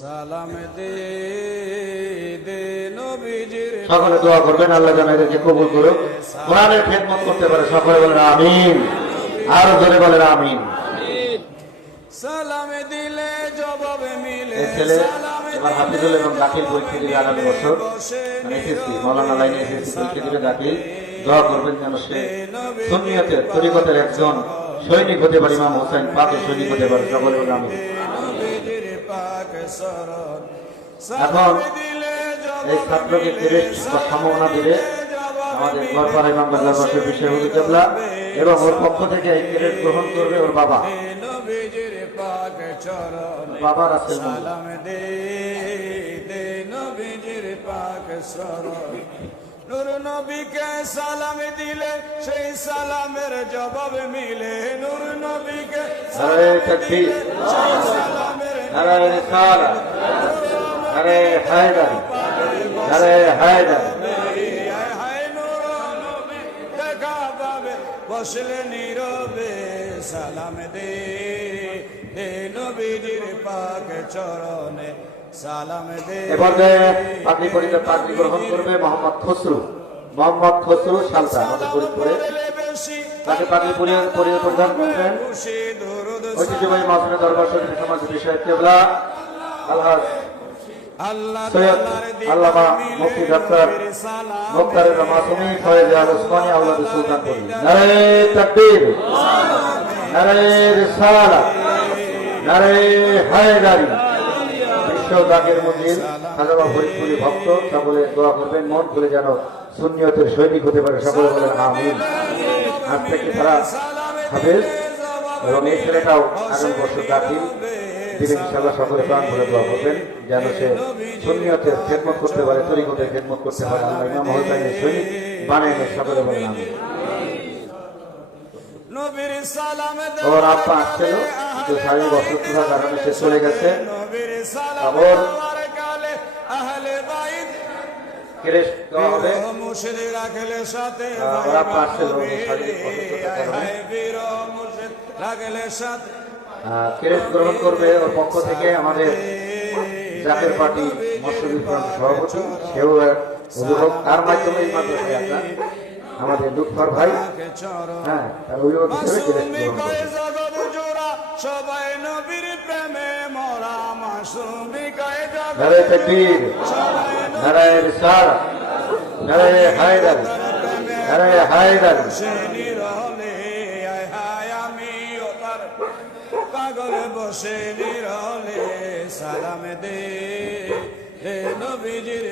সালাম দে দে নবীজির সকলে দোয়া করবেন আল্লাহ যেন এদেরকে কবুল করুক, কোরআনের খেদমত করতে পারে। সকলে বলেন আমিন, আরো জোরে বলেন আমিন। সালাম দিলে জবাব মিলে। এই ছেলে এবার হাফিজুল এবং দাখিল পরীক্ষা দিবে আগামী বছর, এসএসসি মৌলানা লাইনে এসএসসি পরীক্ষা দিবে দাখিল। দোয়া করবেন যেন সে সুন্নিয়তের তরিকতের একজন সৈনিক হতে পারে, ইমাম হোসেন পাকের সৈনিক হতে পারে। সকলে বলেন আমিন। এখন এই ছাত্রকে ক্রেডিট বা সম্ভাবনা দিবে আমাদের গড়পাড়া ইমাম বাজার বসে বিশেষ হুজুর কেবলা, এবং ওর পক্ষ থেকে এই ক্রেডিট গ্রহণ করবে ওর বাবা। বাবার আছে সালাম দে দে নবীজির পাক শরণ। নূর নবীকে সালাম দিলে সেই সালামের জবাব মিলে। নূর নবীকে নারে তাকবীর, নারে রিসালাত, নারে হায়দার, নারে হায়দার। দেখা পাবে বসলে নীরবে। সালাম দে দে নবীজির পাক চরণে। সালাম দে। এবার পাগড়ি পরিতে পাগড়ি গ্রহণ করবে মোহাম্মদ খসরু, মোহাম্মদ খসরু সালসা আমাদের ফরিদপুরে। তাকে পাগড়ি পরিধান করবেন ঐতিহ্যবাহী মাহফিলের দরবার শরীফ সমাজ বিষয় কেবলা আলহাজ সৈয়দ আল্লামা মুফতি ডাক্তার মুখতারের মাসুমি ফয়েজ আল ওসমানী আওলাদ সুলতানপুর। নারে তাকবীর, নারে রিসালাত, নারে হায়দারি। বিশ্ব জাকের মন্দির হাজাবা ফরিদপুরি ভক্ত সকলে দোয়া করবেন মন খুলে যেন সুন্নিয়তের সৈনিক হতে পারে। সকলে বলেন আমিন। আজ থেকে তারা হাফেজ এবং এই ছেলেটাও আগামী বছর দাখিল দিবেন ইনশাআল্লাহ। সকলে প্রাণ ভরে দোয়া করবেন যেন সে সুন্নিয়তের খেদমত করতে পারে, তরিকতের খেদমত করতে পারে। আল্লাহ ইমাম হোসেনের সৈনিক বানায়। সকলে বলেন আমিন। ওর আব্বা আসছিল কিন্তু শারীরিক অসুস্থতার কারণে সে চলে গেছে। ওর ক্রেশ দেওয়া হবে। ওর আব্বা আসছিল শারীরিক অসুস্থতার কারণে ক্রেশ গ্রহণ করবে ওর পক্ষ থেকে আমাদের জাতীয় পার্টি মৎস্যজীবী ফ্রন্ট সভাপতি, সেও অভিভাবক। তার মাধ্যমে এই মাদ্রাসায় আমরা আমাদের লুৎফর ভাই তার অভিভাবক হিসেবে ক্রেশ গ্রহণ করবে। সবাই নবীর প্রেমে মরা মাসুমিকায় যাবে। নারে তাকবীর, নারে রিসালাত, নারে হায়দার, নারে হায়দার। আমি ওতার পাগলে বসে নিরলে। সালাম দে নবীজির